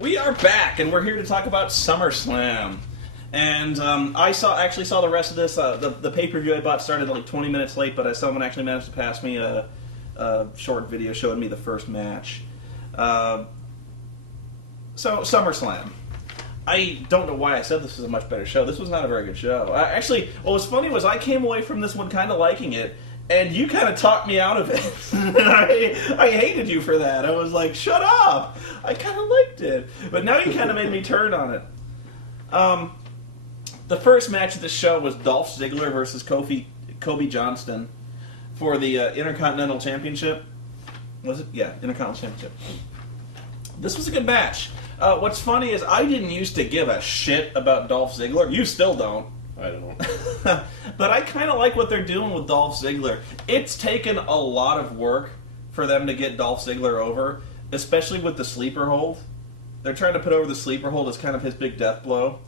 We are back, and we're here to talk about SummerSlam. And I actually saw the rest of this. The pay-per-view I bought started like 20 minutes late, but someone actually managed to pass me a short video showing me the first match. So, SummerSlam. I don't know why I said this was a much better show. This was not a very good show. Actually, what was funny was I came away from this one kind of liking it, and you kind of talked me out of it. I hated you for that. I was like, shut up! I kind of liked it. But now you kind of made me turn on it. The first match of the show was Dolph Ziggler versus Kofi Johnston for the Intercontinental Championship. Was it? Yeah, Intercontinental Championship. This was a good match. What's funny is I didn't used to give a shit about Dolph Ziggler. You still don't. I don't. But I kind of like what they're doing with Dolph Ziggler. It's taken a lot of work for them to get Dolph Ziggler over, especially with the sleeper hold. They're trying to put over the sleeper hold as kind of his big death blow,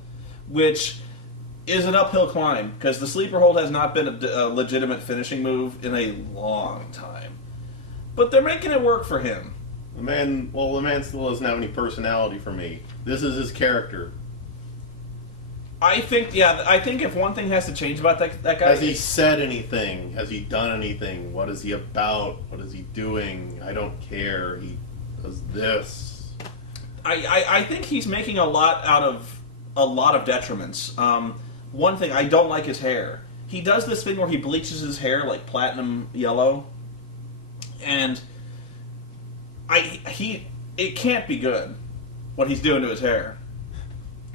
which is an uphill climb, because the sleeper hold has not been a legitimate finishing move in a long time. But they're making it work for him. The man still doesn't have any personality for me. This is his character. I think if one thing has to change about that guy... Has he said anything? Has he done anything? What is he about? What is he doing? I don't care. He does this. I think he's making a lot out of a lot of detriments. One thing, I don't like his hair. He does this thing where he bleaches his hair like platinum yellow, and it can't be good what he's doing to his hair.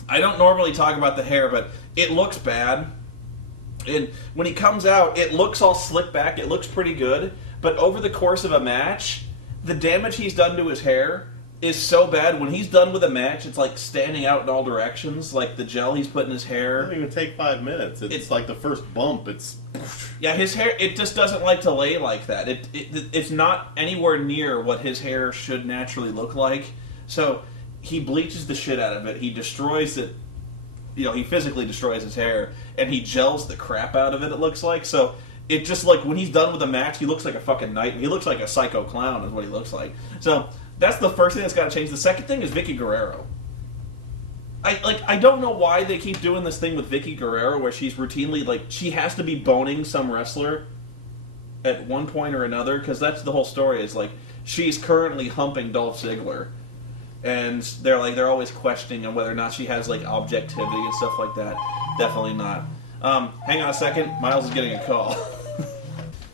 I don't normally talk about the hair, but it looks bad. And when he comes out, it looks all slicked back. It looks pretty good. But over the course of a match, the damage he's done to his hair is so bad. When he's done with a match, it's like standing out in all directions, like the gel he's put in his hair. It doesn't even take 5 minutes. It's like the first bump. Yeah, his hair, it just doesn't like to lay like that. It's not anywhere near what his hair should naturally look like. So he bleaches the shit out of it. He destroys it. He physically destroys his hair, and he gels the crap out of it, it looks like. So it just, like, when he's done with a match, he looks like a fucking nightmare. He looks like a psycho clown is what he looks like. So that's the first thing that's got to change. The second thing is Vicky Guerrero. I don't know why they keep doing this thing with Vicky Guerrero where she's routinely, like, she has to be boning some wrestler at one point or another, because that's the whole story, is, like, she's currently humping Dolph Ziggler. And they're always questioning on whether or not she has, like, objectivity and stuff like that. Definitely not. Hang on a second. Miles is getting a call.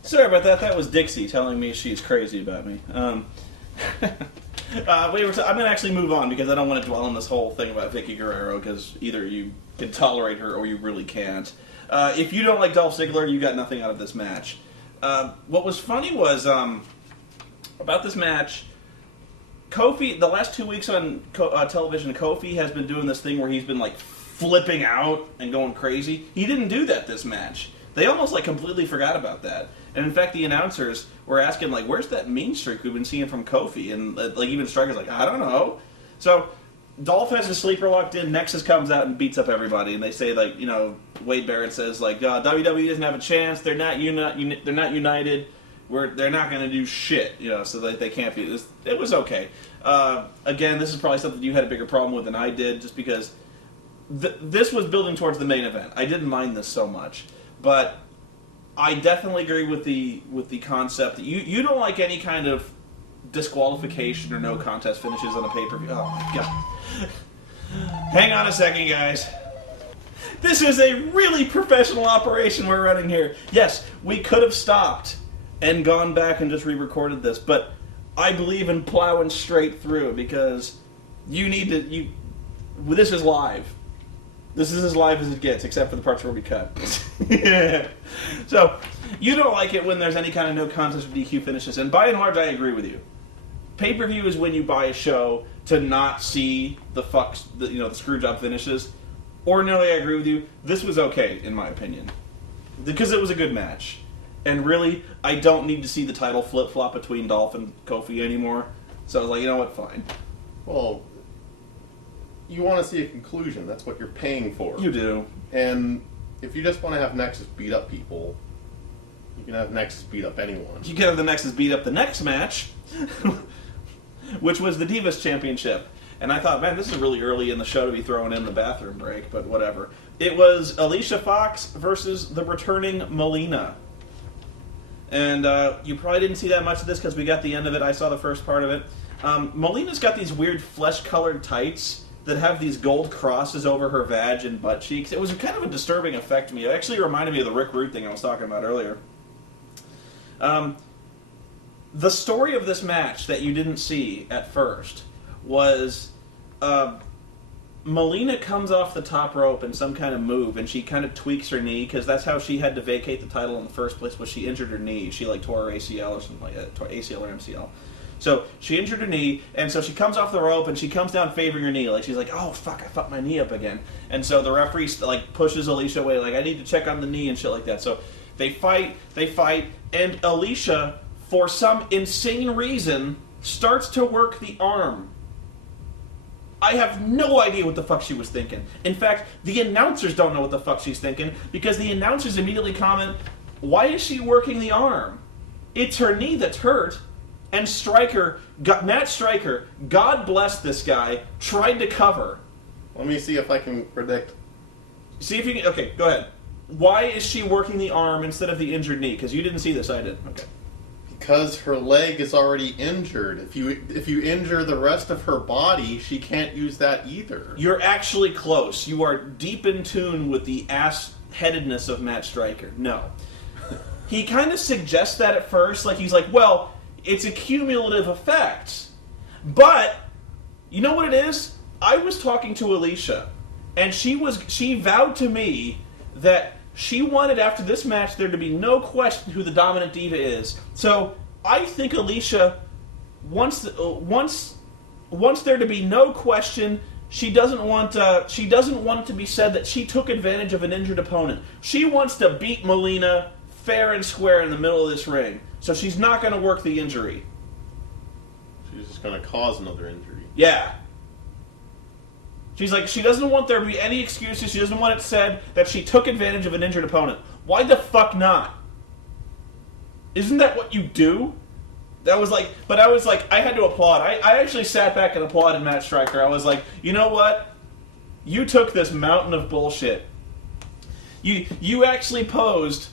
Sorry about that. That was Dixie telling me she's crazy about me. I'm going to actually move on because I don't want to dwell on this whole thing about Vicky Guerrero, because either you can tolerate her or you really can't. If you don't like Dolph Ziggler, you got nothing out of this match. What was funny was, about this match, Kofi, the last 2 weeks on television, Kofi has been doing this thing where he's been, like, flipping out and going crazy. He didn't do that this match. They almost, like, completely forgot about that. And, in fact, the announcers were asking, like, where's that mean streak we've been seeing from Kofi? And, like, even Striker's like, I don't know. So Dolph has his sleeper locked in. Nexus comes out and beats up everybody. And they say, like, Wade Barrett says, like, WWE doesn't have a chance. They're not united. They're not going to do shit, so they can't be. It was okay. Again, this is probably something you had a bigger problem with than I did, just because this was building towards the main event. I didn't mind this so much, but I definitely agree with the concept that you don't like any kind of disqualification or no contest finishes on a pay-per-view. Oh my god! Hang on a second, guys. This is a really professional operation we're running here. Yes, we could have stopped and gone back and just re-recorded this, but I believe in plowing straight through, because this is live. This is as live as it gets, except for the parts where we cut. So, you don't like it when there's any kind of no contest or DQ finishes, and by and large, I agree with you. Pay-per-view is when you buy a show to not see the screwjob finishes. Ordinarily, I agree with you. This was okay, in my opinion, because it was a good match. And really, I don't need to see the title flip-flop between Dolph and Kofi anymore. So I was like, you know what, fine. Well, you want to see a conclusion. That's what you're paying for. You do. And if you just want to have Nexus beat up people, you can have Nexus beat up anyone. You can have the Nexus beat up the next match, which was the Divas Championship. And I thought, man, this is really early in the show to be throwing in the bathroom break, but whatever. It was Alicia Fox versus the returning Melina. And you probably didn't see that much of this because we got the end of it. I saw the first part of it. Melina's got these weird flesh-colored tights that have these gold crosses over her vag and butt cheeks. It was kind of a disturbing effect to me. It actually reminded me of the Rick Rude thing I was talking about earlier. The story of this match that you didn't see at first was Melina comes off the top rope in some kind of move, and she kind of tweaks her knee, because that's how she had to vacate the title in the first place, was she injured her knee. She tore her ACL or something like that, ACL or MCL. So she injured her knee, and so she comes off the rope, and she comes down favoring her knee. Like, she's like, oh, fuck, I fucked my knee up again. And so the referee, pushes Alicia away, like, I need to check on the knee and shit like that. So they fight, and Alicia, for some insane reason, starts to work the arm. I have no idea what the fuck she was thinking. In fact, the announcers don't know what the fuck she's thinking, because the announcers immediately comment, why is she working the arm? It's her knee that's hurt. And Matt Striker, God bless this guy, tried to cover. Let me see if I can predict. See if you can. Okay, go ahead. Why is she working the arm instead of the injured knee? Because you didn't see this, I did. Okay. Because her leg is already injured. If you injure the rest of her body, she can't use that either. You're actually close. You are deep in tune with the ass-headedness of Matt Striker. No. He kind of suggests that at first, like he's like, well, it's a cumulative effect. But, you know what it is? I was talking to Alicia, and she vowed to me that she wanted, after this match, there to be no question who the dominant diva is. So I think Alicia wants there to be no question. She doesn't want it to be said that she took advantage of an injured opponent. She wants to beat Melina fair and square in the middle of this ring. So she's not going to work the injury. She's just going to cause another injury. Yeah. She's like, she doesn't want there to be any excuses. She doesn't want it said that she took advantage of an injured opponent. Why the fuck not? Isn't that what you do? I was like, I had to applaud. I actually sat back and applauded Matt Striker. I was like, you know what? You took this mountain of bullshit. You actually posed,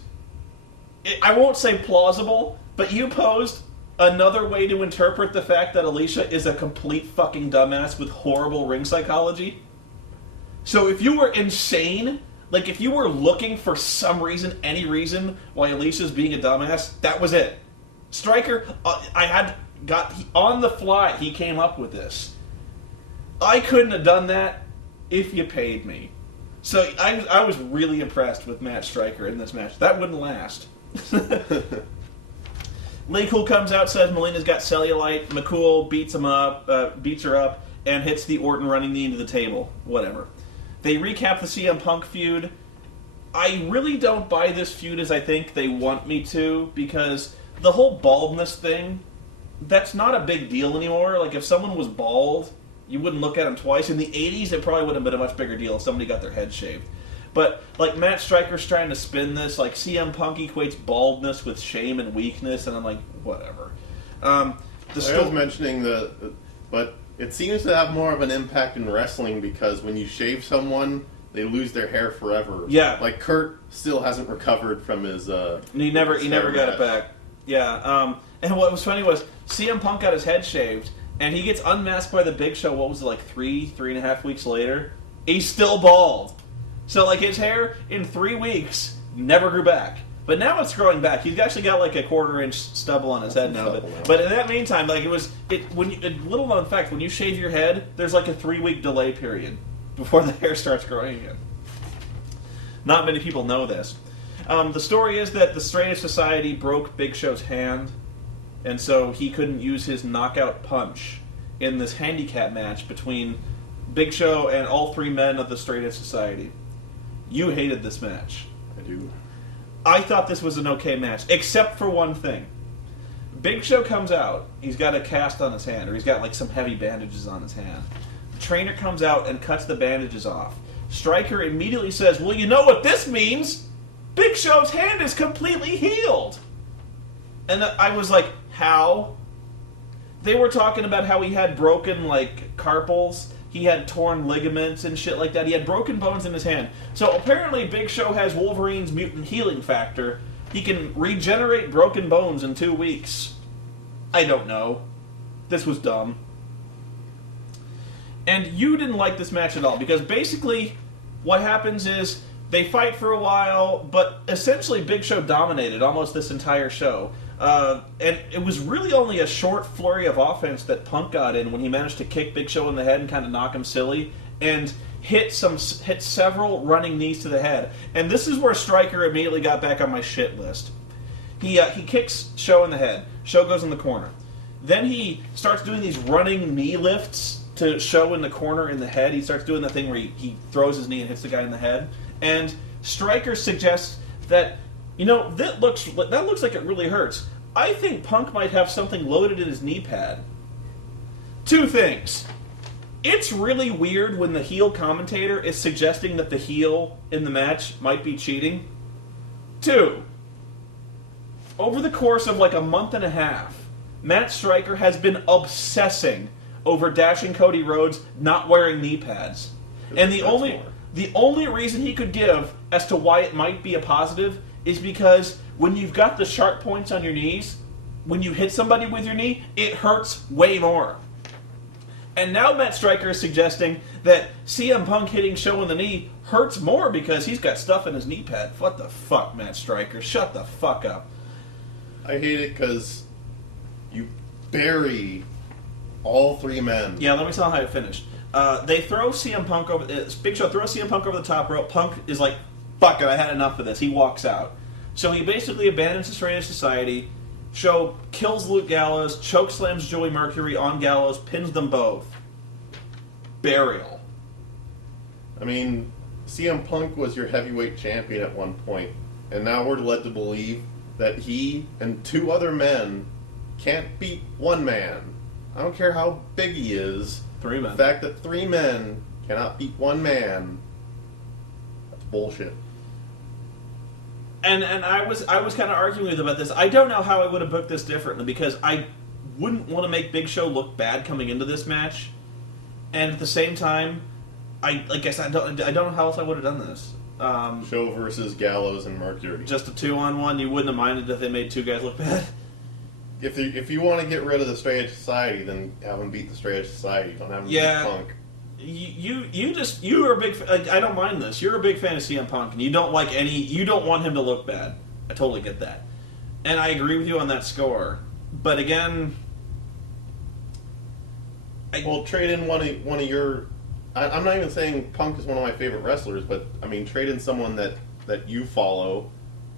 I won't say plausible, but you posed another way to interpret the fact that Alicia is a complete fucking dumbass with horrible ring psychology. So if you were insane, like if you were looking for some reason, any reason why Alicia's being a dumbass, that was it. Striker, on the fly, he came up with this. I couldn't have done that if you paid me. So I was really impressed with Matt Striker in this match. That wouldn't last. LayCool comes out, says Melina's got cellulite. McCool beats her up, and hits the Orton running knee into the table. Whatever. They recap the CM Punk feud. I really don't buy this feud as I think they want me to, because the whole baldness thing, that's not a big deal anymore. Like, if someone was bald, you wouldn't look at them twice. In the 80s, it probably would have been a much bigger deal if somebody got their head shaved. But, like, Matt Striker's trying to spin this, like, CM Punk equates baldness with shame and weakness, and I'm like, whatever. I was mentioning but it seems to have more of an impact in wrestling, because when you shave someone, they lose their hair forever. Yeah. Like, Kurt still hasn't recovered from his, he never got it back. Yeah, and what was funny was, CM Punk got his head shaved, and he gets unmasked by the Big Show, what was it, like 3.5 weeks later? He's still bald. So, like, his hair, in 3 weeks, never grew back. But now it's growing back. He's actually got, like, a 1/4-inch stubble on his head now. But in that meantime, like, little known fact, when you shave your head, there's, like, a 3-week delay period before the hair starts growing again. Not many people know this. The story is that the Straight Edge Society broke Big Show's hand, and so he couldn't use his knockout punch in this handicap match between Big Show and all 3 men of the Straight Edge Society. You hated this match. I do. I thought this was an okay match, except for one thing. Big Show comes out, he's got a cast on his hand, or he's got like some heavy bandages on his hand. The trainer comes out and cuts the bandages off. Striker immediately says, well, you know what this means? Big Show's hand is completely healed. And I was like, how? they were talking about how he had broken, like, carpals. He had torn ligaments and shit like that. He had broken bones in his hand. So apparently Big Show has Wolverine's mutant healing factor. He can regenerate broken bones in 2 weeks. I don't know. This was dumb. And you didn't like this match at all, because basically what happens is they fight for a while, but essentially Big Show dominated almost this entire show. And it was really only a short flurry of offense that Punk got in when he managed to kick Big Show in the head and kind of knock him silly, and hit several running knees to the head. And this is where Stryker immediately got back on my shit list. He kicks Show in the head. Show goes in the corner. Then he starts doing these running knee lifts to Show in the corner in the head. He starts doing the thing where he throws his knee and hits the guy in the head. And Stryker suggests that, that looks like it really hurts. I think Punk might have something loaded in his knee pad. 2 things. It's really weird when the heel commentator is suggesting that the heel in the match might be cheating. 2. Over the course of like a month and a half, Matt Stryker has been obsessing over Dashing Cody Rhodes not wearing knee pads. And the only reason he could give as to why it might be a positive is because when you've got the sharp points on your knees, when you hit somebody with your knee, it hurts way more. And now Matt Stryker is suggesting that CM Punk hitting Show in the knee hurts more because he's got stuff in his knee pad. What the fuck, Matt Stryker? Shut the fuck up. I hate it because you bury all 3 men. Yeah, let me tell you how it finished. They throw CM Punk over... Big Show throws CM Punk over the top rope. Punk is like, fuck it, I had enough of this. He walks out. So he basically abandons the Straight Edge Society. Show kills Luke Gallows, chokeslams Joey Mercury on Gallows, pins them both. Burial. I mean, CM Punk was your heavyweight champion at one point, and now we're led to believe that he and 2 other men can't beat 1 man. I don't care how big he is. 3 men. The fact that 3 men cannot beat 1 man, that's bullshit. And I was kind of arguing with him about this. I don't know how I would have booked this differently, because I wouldn't want to make Big Show look bad coming into this match, and at the same time, I don't know how else I would have done this. Show versus Gallows and Mercury. Just a 2-on-1. You wouldn't have minded if they made 2 guys look bad. If you want to get rid of the Straight Edge Society, then have them beat the Straight Edge Society. Don't have them beat Punk. You are a big. I don't mind this. You're a big fan of CM Punk, and you don't want him to look bad. I totally get that, and I agree with you on that score. But again, trade in one of your. I'm not even saying Punk is one of my favorite wrestlers, but I mean trade in someone that you follow,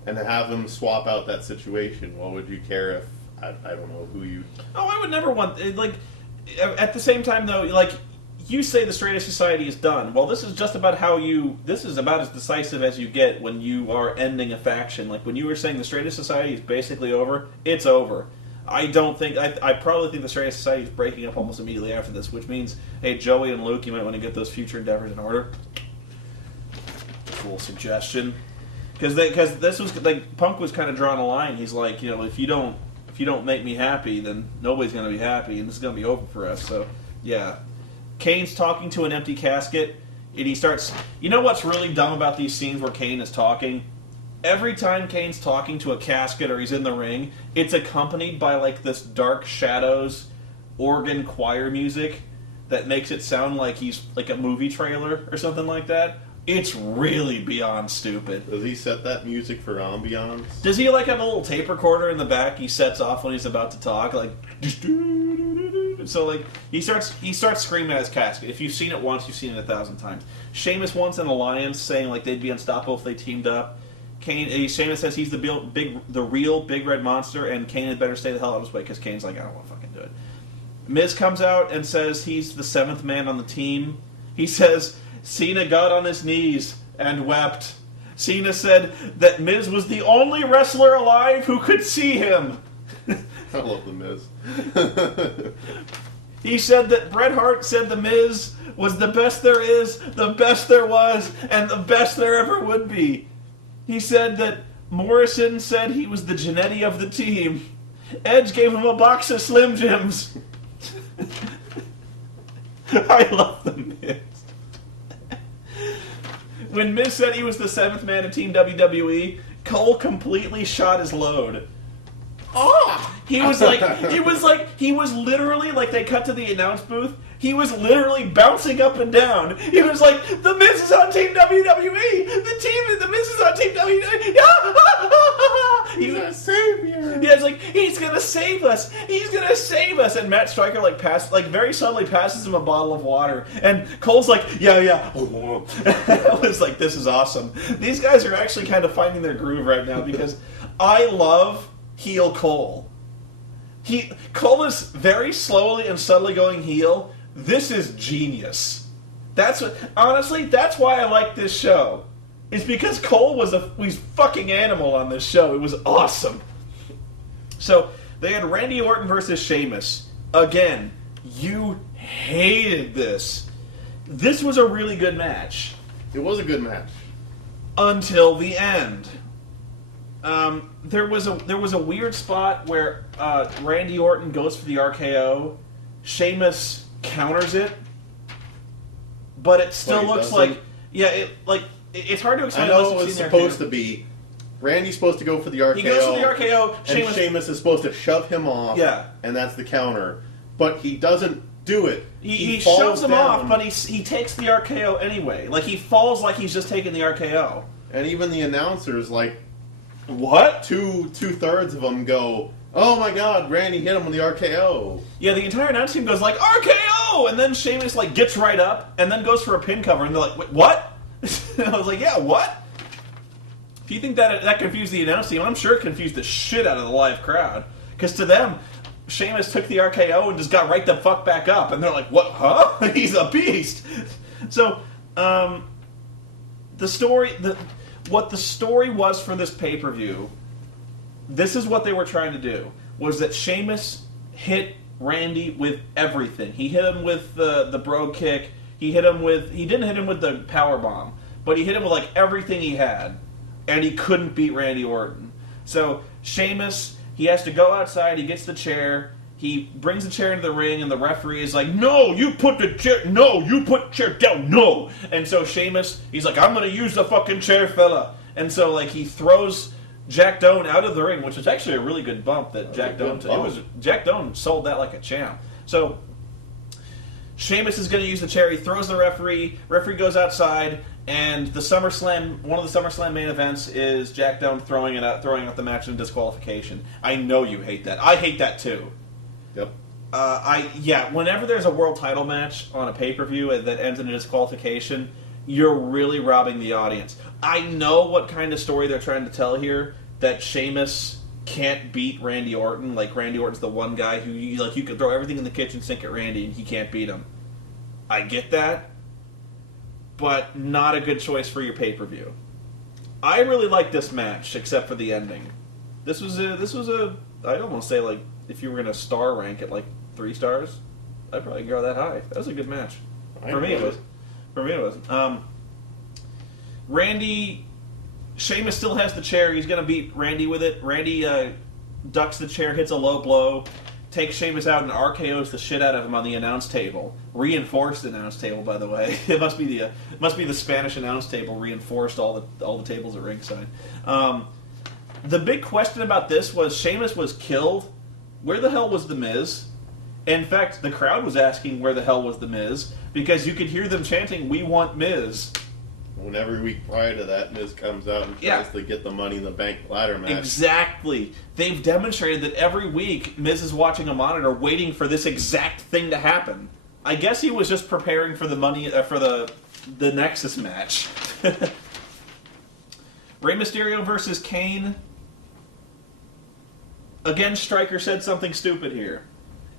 and have him swap out that situation. What would you care if I don't know who you? Oh, I would never want At the same time, though, you say the Straight Edge Society is done. Well, this is just about this is about as decisive as you get when you are ending a faction. Like, when you were saying the Straight Edge Society is basically over, it's over. I probably think the Straight Edge Society is breaking up almost immediately after this, which means, hey, Joey and Luke, you might want to get those future endeavors in order. Just a little suggestion. Because this was, Punk was kind of drawing a line. He's like, if you don't make me happy, then nobody's going to be happy, and this is going to be over for us. So, yeah. Kane's talking to an empty casket, and he starts... You know what's really dumb about these scenes where Kane is talking? Every time Kane's talking to a casket or he's in the ring, it's accompanied by, this dark shadows, organ choir music that makes it sound like he's, a movie trailer or something like that. It's really beyond stupid. Does he set that music for ambiance? Does he, have a little tape recorder in the back he sets off when he's about to talk? So, he starts screaming at his casket. If you've seen it once, you've seen it 1,000 times. Sheamus wants an alliance, saying, they'd be unstoppable if they teamed up. Sheamus says he's the real Big Red Monster, and Kane had better stay the hell out of his way, because Kane's like, I don't want to fucking do it. Miz comes out and says he's the 7th man on the team. He says Cena got on his knees and wept. Cena said that Miz was the only wrestler alive who could see him. I love The Miz. He said that Bret Hart said The Miz was the best there is, the best there was, and the best there ever would be. He said that Morrison said he was the Jannetty of the team. Edge gave him a box of Slim Jims. I love the Miz. When Miz said he was the 7th man in Team WWE, Cole completely shot his load. Oh! He was literally, like, they cut to the announce booth, he was literally bouncing up and down. He was like, the Miz is on Team WWE! The Miz is on Team WWE! He's a savior! Yeah, it's like, he's gonna save us! He's gonna save us! And Matt Stryker, very subtly passes him a bottle of water. And Cole's like, yeah. I was like, this is awesome. These guys are actually kind of finding their groove right now, because I love heel Cole. Cole is very slowly and subtly going heel. This is genius. That's why I like this show. It's because Cole was a fucking animal on this show. It was awesome. So, they had Randy Orton versus Sheamus. Again, you hated this. This was a really good match. It was a good match. Until the end. There was a weird spot where Randy Orton goes for the RKO. Sheamus counters it, but it still looks like it's hard to explain. I know it's supposed to be. Randy's supposed to go for the RKO. He goes for the RKO. And Sheamus is supposed to shove him off. Yeah, and that's the counter. But he doesn't do it. He shoves him off, but he takes the RKO anyway. Like, he falls like he's just taking the RKO. And even the announcers, like, what? Two-thirds of them go, oh my god, Randy hit him with the RKO. Yeah, the entire announce team goes like, RKO! And then Sheamus like gets right up and then goes for a pin cover, and they're like, wait, what? And I was like, yeah, what? If you think that confused the announce team, I'm sure it confused the shit out of the live crowd. Because to them, Sheamus took the RKO and just got right the fuck back up, and they're like, what, huh? He's a beast! So, what the story was for this pay-per-view, this is what they were trying to do, was that Sheamus hit Randy with everything. He hit him with the bro kick, he didn't hit him with the power bomb, but he hit him with like everything he had, and he couldn't beat Randy Orton. So Sheamus, he has to go outside, he gets the chair, he brings the chair into the ring, and the referee is like, no, you put the chair down, no! And so Sheamus, he's like, I'm gonna use the fucking chair, fella. And so, like, he throws Jack Doan out of the ring, which is actually a really good bump that Jack Doan Jack Doan sold that like a champ. So Sheamus is gonna use the chair, he throws the referee goes outside, and one of the SummerSlam main events is Jack Doan throwing out the match in disqualification. I know you hate that. I hate that too. Yep. Whenever there's a world title match on a pay-per-view that ends in a disqualification, you're really robbing the audience. I know what kind of story they're trying to tell here, that Sheamus can't beat Randy Orton. Like, Randy Orton's the one guy who, you could throw everything in the kitchen sink at Randy and he can't beat him. I get that, but not a good choice for your pay-per-view. I really like this match, except for the ending. This was a I'd almost say, like, if you were going to star rank it, like, 3 stars, I'd probably go that high. That was a good match. For me, it was. Sheamus still has the chair. He's going to beat Randy with it. Randy ducks the chair, hits a low blow, takes Sheamus out, and RKOs the shit out of him on the announce table. Reinforced announce table, by the way. It must be the Spanish announce table reinforced all the tables at ringside. The big question about this was Sheamus was killed. Where the hell was The Miz? In fact, the crowd was asking where the hell was The Miz, because you could hear them chanting, "We want Miz." When every week prior to that, Miz comes out and tries to get the Money in the Bank ladder match. Exactly. They've demonstrated that every week Miz is watching a monitor waiting for this exact thing to happen. I guess he was just preparing for the money for the Nexus match. Rey Mysterio versus Kane. Again, Stryker said something stupid here.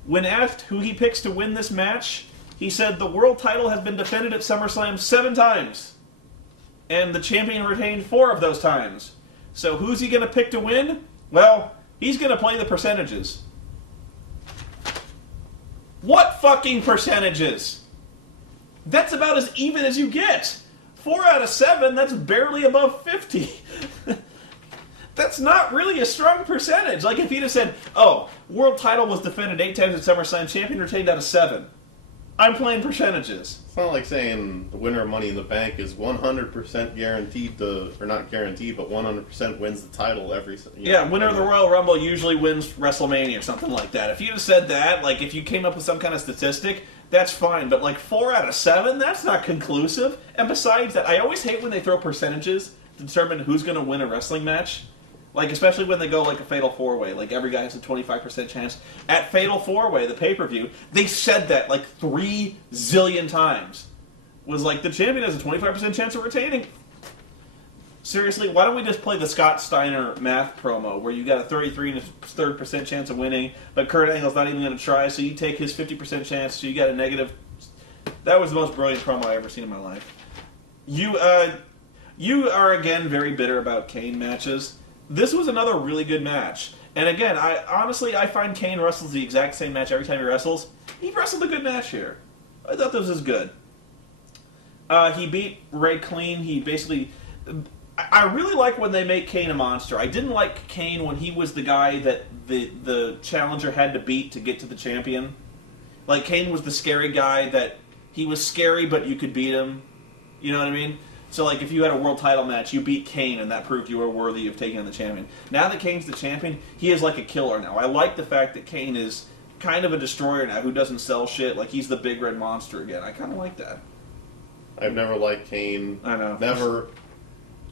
When asked who he picks to win this match, he said the world title has been defended at SummerSlam 7 times. And the champion retained 4 of those times. So who's he going to pick to win? Well, he's going to play the percentages. What fucking percentages? That's about as even as you get. 4 out of 7, that's barely above 50. That's not really a strong percentage. Like, if he'd have said, oh, world title was defended 8 times at SummerSlam, champion retained out of 7. I'm playing percentages. It's not like saying the winner of Money in the Bank is 100% guaranteed to, or not guaranteed, but 100% wins the title every... winner of the Royal Rumble usually wins WrestleMania or something like that. If you'd have said that, like, if you came up with some kind of statistic, that's fine. But, like, 4 out of 7, that's not conclusive. And besides that, I always hate when they throw percentages to determine who's going to win a wrestling match. Like, especially when they go, like, a Fatal 4-Way. Like, every guy has a 25% chance. At Fatal 4-Way, the pay-per-view, they said that, like, 3 zillion times. Was like, the champion has a 25% chance of retaining. Seriously, why don't we just play the Scott Steiner math promo, where you got a 33% chance of winning, but Kurt Angle's not even going to try, so you take his 50% chance, so you got a negative... That was the most brilliant promo I've ever seen in my life. You are, again, very bitter about Kane matches. This was another really good match. And again, I find Kane wrestles the exact same match every time he wrestles. He wrestled a good match here. I thought this was good. He beat Ray clean. He basically... I really like when they make Kane a monster. I didn't like Kane when he was the guy that the challenger had to beat to get to the champion. Like, Kane was the scary guy that... He was scary, but you could beat him. You know what I mean? So, like, if you had a world title match, you beat Kane, and that proved you were worthy of taking on the champion. Now that Kane's the champion, he is like a killer now. I like the fact that Kane is kind of a destroyer now who doesn't sell shit. Like, he's the big red monster again. I kind of like that. I've never liked Kane. I know. Never.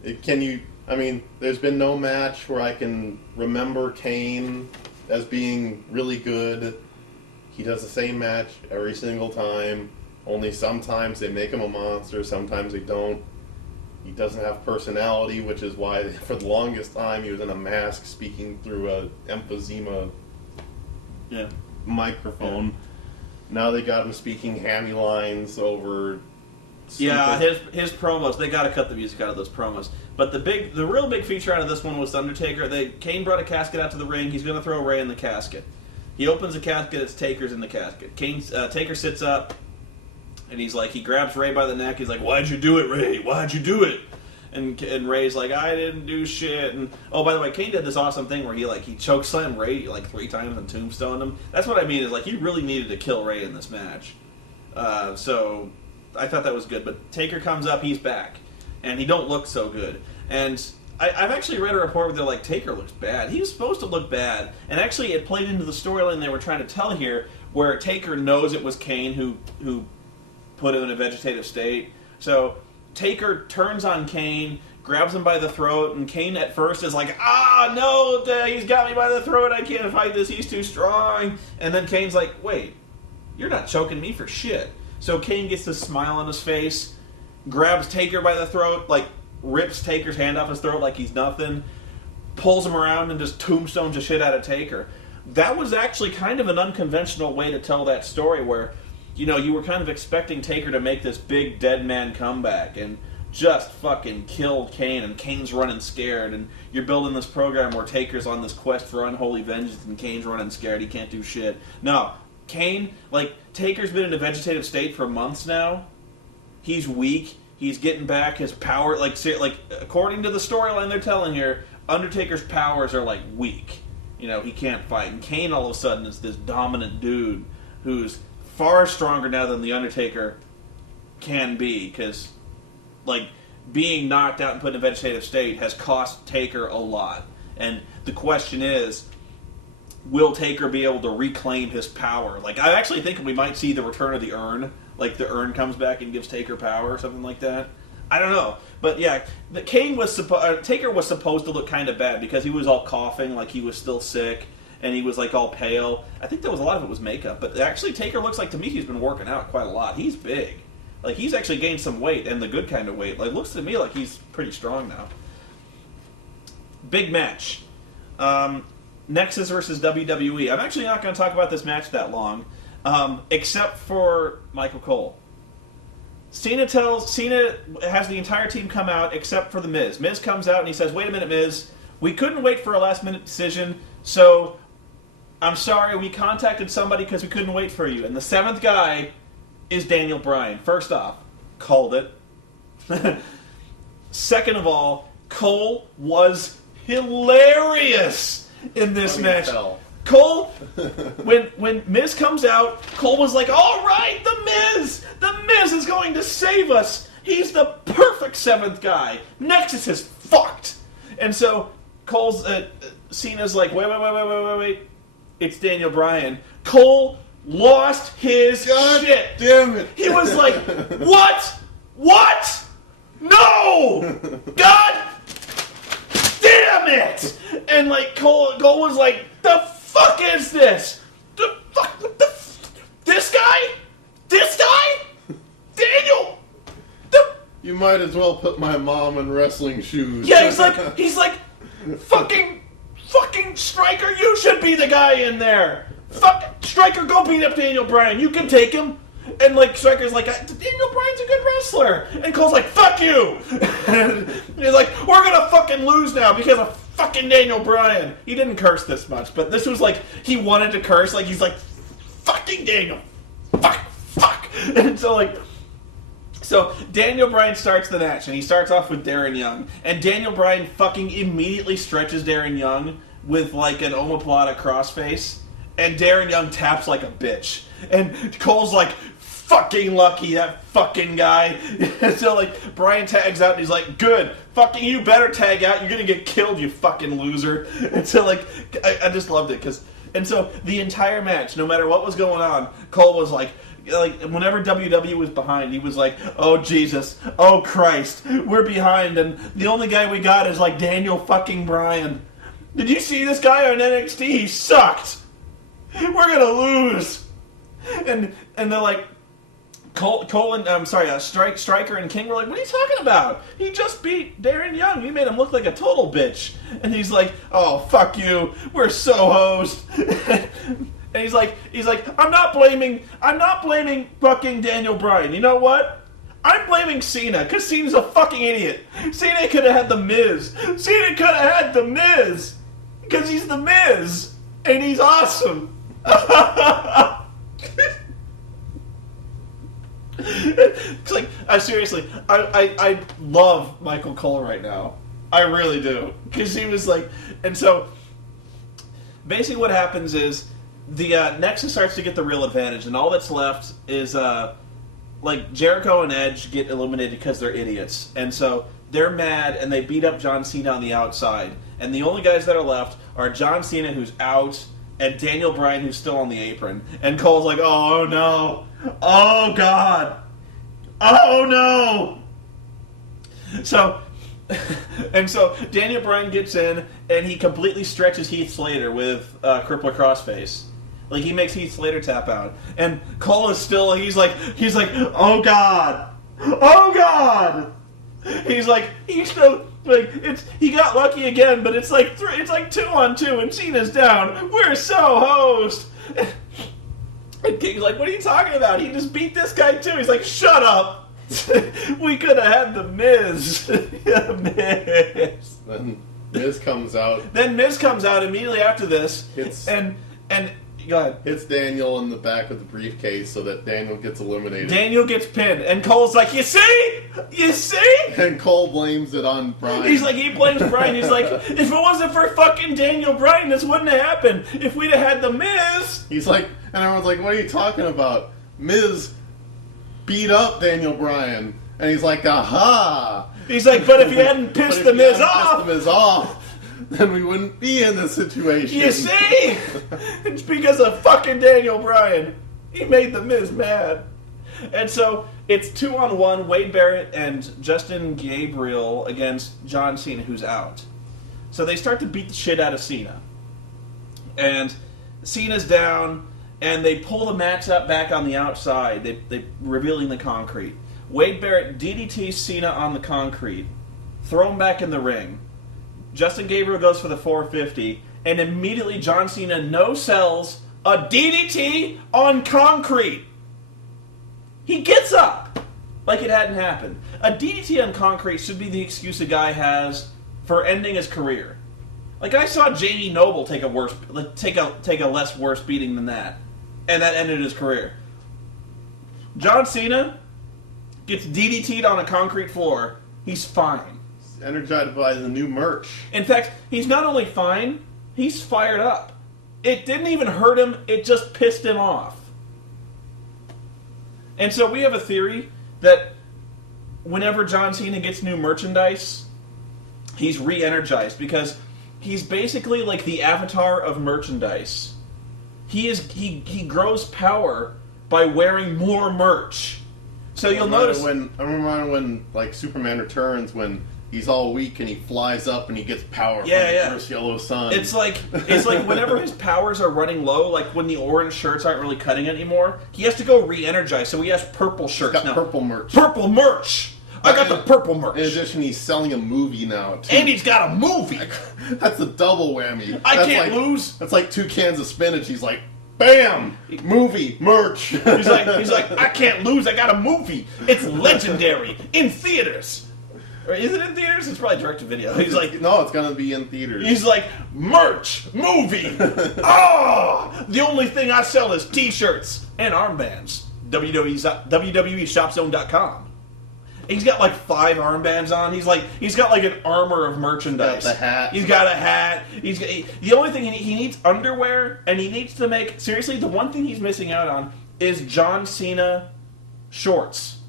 There's been no match where I can remember Kane as being really good. He does the same match every single time. Only sometimes they make him a monster, sometimes they don't. He doesn't have personality, which is why for the longest time he was in a mask speaking through a emphysema microphone. Yeah. Now they got him speaking hammy lines over... Yeah, his promos, they got to cut the music out of those promos. But the real big feature out of this one was the Undertaker. Kane brought a casket out to the ring. He's going to throw Ray in the casket. He opens the casket, it's Taker's in the casket. Taker sits up, and he grabs Ray by the neck. He's like, "Why'd you do it, Ray? Why'd you do it?" And Ray's like, "I didn't do shit." And oh, by the way, Kane did this awesome thing where he chokeslammed Ray like 3 times and tombstoned him. That's what I mean, is like, he really needed to kill Ray in this match. So I thought that was good. But Taker comes up, he's back, and he don't look so good. And I've actually read a report where they're like, Taker looks bad. He was supposed to look bad. And actually it played into the storyline they were trying to tell here, where Taker knows it was Kane who put him in a vegetative state. So Taker turns on Kane, grabs him by the throat, and Kane at first is like, no, he's got me by the throat, I can't fight this, he's too strong. And then Kane's like, wait, you're not choking me for shit. So Kane gets this smile on his face, grabs Taker by the throat, rips Taker's hand off his throat like he's nothing, pulls him around and just tombstones the shit out of Taker. That was actually kind of an unconventional way to tell that story, where, you were kind of expecting Taker to make this big dead man comeback and just fucking kill Kane, and Kane's running scared, and you're building this program where Taker's on this quest for unholy vengeance and Kane's running scared, he can't do shit. No, Kane, Taker's been in a vegetative state for months now. He's weak. He's getting back his power. According to the storyline they're telling here, Undertaker's powers are, weak. He can't fight. And Kane, all of a sudden, is this dominant dude who's far stronger now than the Undertaker can be. Because, being knocked out and put in a vegetative state has cost Taker a lot. And the question is, will Taker be able to reclaim his power? I actually think we might see the return of the urn. The urn comes back and gives Taker power or something like that. I don't know. But yeah, Taker was supposed to look kind of bad because he was all coughing, he was still sick, and he was all pale. I think a lot of it was makeup. But actually Taker looks to me he's been working out quite a lot. He's big. He's actually gained some weight, and the good kind of weight. Looks to me like he's pretty strong now. Big match. Nexus versus WWE. I'm actually not going to talk about this match that long. Except for Michael Cole. Cena has the entire team come out except for The Miz. Miz comes out and he says, "Wait a minute, Miz. We couldn't wait for a last-minute decision, so I'm sorry, we contacted somebody because we couldn't wait for you." And the 7th guy is Daniel Bryan. First off, called it. Second of all, Cole was hilarious in this match. Cole, when Miz comes out, Cole was like, all right, the Miz is going to save us. He's the perfect 7th guy. Nexus is fucked. And so Cole's, Cena's like, wait. It's Daniel Bryan. Cole lost his shit. Damn it. He was like, what? What? No! God damn it! And like Cole was like, the fuck is this? This guy? Daniel? You might as well put my mom in wrestling shoes. Yeah, he's like, fucking Stryker, you should be the guy in there. Fuck, Stryker, go beat up Daniel Bryan. You can take him. And like Stryker's like, Daniel Bryan's a good wrestler. And Cole's like, fuck you. And he's like, we're gonna fucking lose now because of fucking Daniel Bryan. He didn't curse this much, but this was like, he wanted to curse. Like, he's like, fucking Daniel. Fuck. And so Daniel Bryan starts the match, and he starts off with Darren Young. And Daniel Bryan fucking immediately stretches Darren Young with like an omoplata crossface. And Darren Young taps like a bitch. And Cole's like, fucking lucky, that fucking guy. And so like, Bryan tags out and he's like, good, fucking you better tag out, you're gonna get killed, you fucking loser. And so like, I just loved it, and so the entire match, no matter what was going on, Cole was like, whenever WWE was behind, he was like, oh Jesus, oh Christ, we're behind, and the only guy we got is like Daniel fucking Bryan. Did you see this guy on NXT? He sucked. We're gonna lose. And they're like, Cole and Stryker and King were like, what are you talking about? He just beat Darren Young. He made him look like a total bitch. And he's like, oh fuck you. We're so hosed. And he's like, I'm not blaming fucking Daniel Bryan. You know what? I'm blaming Cena, because Cena's a fucking idiot. Cena could have had the Miz. Because he's the Miz. And he's awesome. It's like, I love Michael Cole right now. I really do. Because he was like, and so, basically what happens is, the Nexus starts to get the real advantage, and all that's left is, like, Jericho and Edge get eliminated because they're idiots. And so, they're mad, and they beat up John Cena on the outside. And the only guys that are left are John Cena, who's out, and Daniel Bryan, who's still on the apron. And Cole's like, oh no. Oh God. Oh no. So Daniel Bryan gets in, and he completely stretches Heath Slater with Crippler Crossface. Like, he makes Heath Slater tap out. And Cole is still, he's like, oh God. Oh God. He's still, like, he got lucky again, but it's like 2-on-2, and Cena's down. We're so hosed. And King's like, what are you talking about? He just beat this guy too. He's like, shut up. We could have had the Miz. Miz. Then Miz comes out. Immediately after this. And go ahead. Hits Daniel in the back of the briefcase so that Daniel gets eliminated. Daniel gets pinned, and Cole's like, you see? And Cole blames it on Bryan. He blames Bryan. He's like, if it wasn't for fucking Daniel Bryan, this wouldn't have happened. If we'd have had the Miz. He's like, and everyone's like, what are you talking about? Miz beat up Daniel Bryan. And he's like, aha. He's like, but if you hadn't pissed the Miz off, then we wouldn't be in this situation. You see? It's because of fucking Daniel Bryan. He made the Miz mad. And so, it's 2-on-1, Wade Barrett and Justin Gabriel against John Cena, who's out. So they start to beat the shit out of Cena. And Cena's down, and they pull the mats up back on the outside, they revealing the concrete. Wade Barrett DDTs Cena on the concrete, throw him back in the ring. Justin Gabriel goes for the 450, and immediately John Cena no-sells a DDT on concrete. He gets up like it hadn't happened. A DDT on concrete should be the excuse a guy has for ending his career. Like, I saw Jamie Noble take a less worse beating than that, and that ended his career. John Cena gets DDT'd on a concrete floor. He's fine. energized by the new merch. In fact, he's not only fine, he's fired up. It didn't even hurt him, it just pissed him off. And so we have a theory that whenever John Cena gets new merchandise, he's re-energized because he's basically like the avatar of merchandise. He grows power by wearing more merch. So you'll notice I remember when like Superman Returns, when he's all weak and he flies up and he gets power from the first yellow sun. It's like whenever his powers are running low, like when the orange shirts aren't really cutting anymore, he has to go re-energize. So he has purple shirts got now. Purple merch. Purple merch. I got the purple merch. In addition, he's selling a movie now too. And he's got a movie. That's a double whammy. I can't lose. That's like 2 cans of spinach. He's like, bam! Movie, merch. He's like, I can't lose, I got a movie. It's legendary. In theaters. Or is it in theaters? It's probably direct to video. He's like, no, it's gonna be in theaters. He's like, merch, movie. Oh, the only thing I sell is t-shirts and armbands. WWEshopzone.com. He's got like 5 armbands on. He's got like an armor of merchandise. He's got the hat. He's got a hat. The only thing he needs underwear, and he needs to make, seriously, the one thing he's missing out on is John Cena shorts.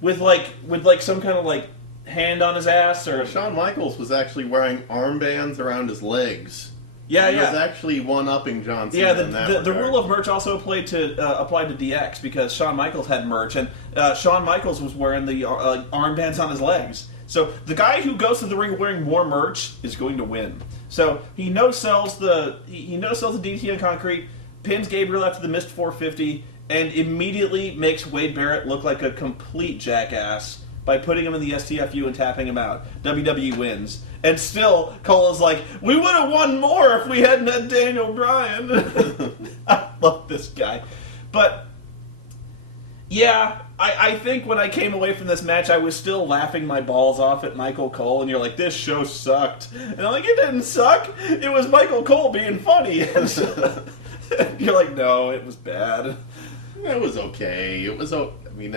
With some kind of like hand on his ass or. Shawn Michaels was actually wearing armbands around his legs. Yeah, he was actually one-upping John Cena. Yeah, the rule of merch also applied to DX because Shawn Michaels had merch, and Shawn Michaels was wearing the armbands on his legs. So the guy who goes to the ring wearing more merch is going to win. So he no-sells the DDT on concrete, pins Gabriel after the missed 450, and immediately makes Wade Barrett look like a complete jackass by putting him in the STFU and tapping him out. WWE wins. And still, Cole is like, we would have won more if we hadn't had Daniel Bryan. I love this guy. But, yeah, I think when I came away from this match, I was still laughing my balls off at Michael Cole, and you're like, this show sucked. And I'm like, it didn't suck. It was Michael Cole being funny. And so, you're like, no, it was bad. It was okay. It was, I mean,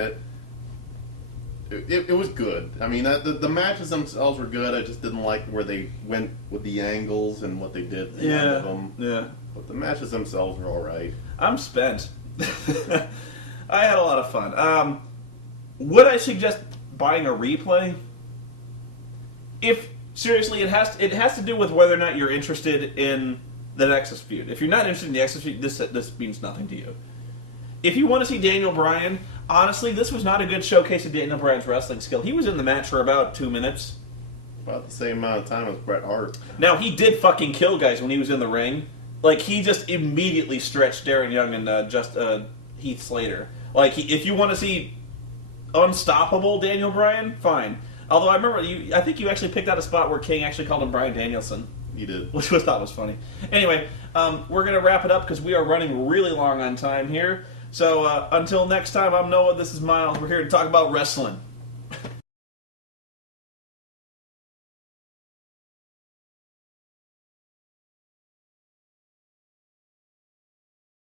It was good. I mean, the matches themselves were good. I just didn't like where they went with the angles and what they did at the end of them. Yeah. But the matches themselves were all right. I'm spent. I had a lot of fun. Would I suggest buying a replay? If seriously, it has to do with whether or not you're interested in the Nexus feud. If you're not interested in the Nexus feud, this means nothing to you. If you want to see Daniel Bryan, honestly, this was not a good showcase of Daniel Bryan's wrestling skill. He was in the match for about 2 minutes. About the same amount of time as Bret Hart. Now, he did fucking kill guys when he was in the ring. Like, he just immediately stretched Darren Young and Heath Slater. Like, if you want to see unstoppable Daniel Bryan, fine. Although I remember, I think you actually picked out a spot where King actually called him Bryan Danielson. You did. Which I thought was funny. Anyway, we're going to wrap it up because we are running really long on time here. So until next time, I'm Noah, this is Miles. We're here to talk about wrestling.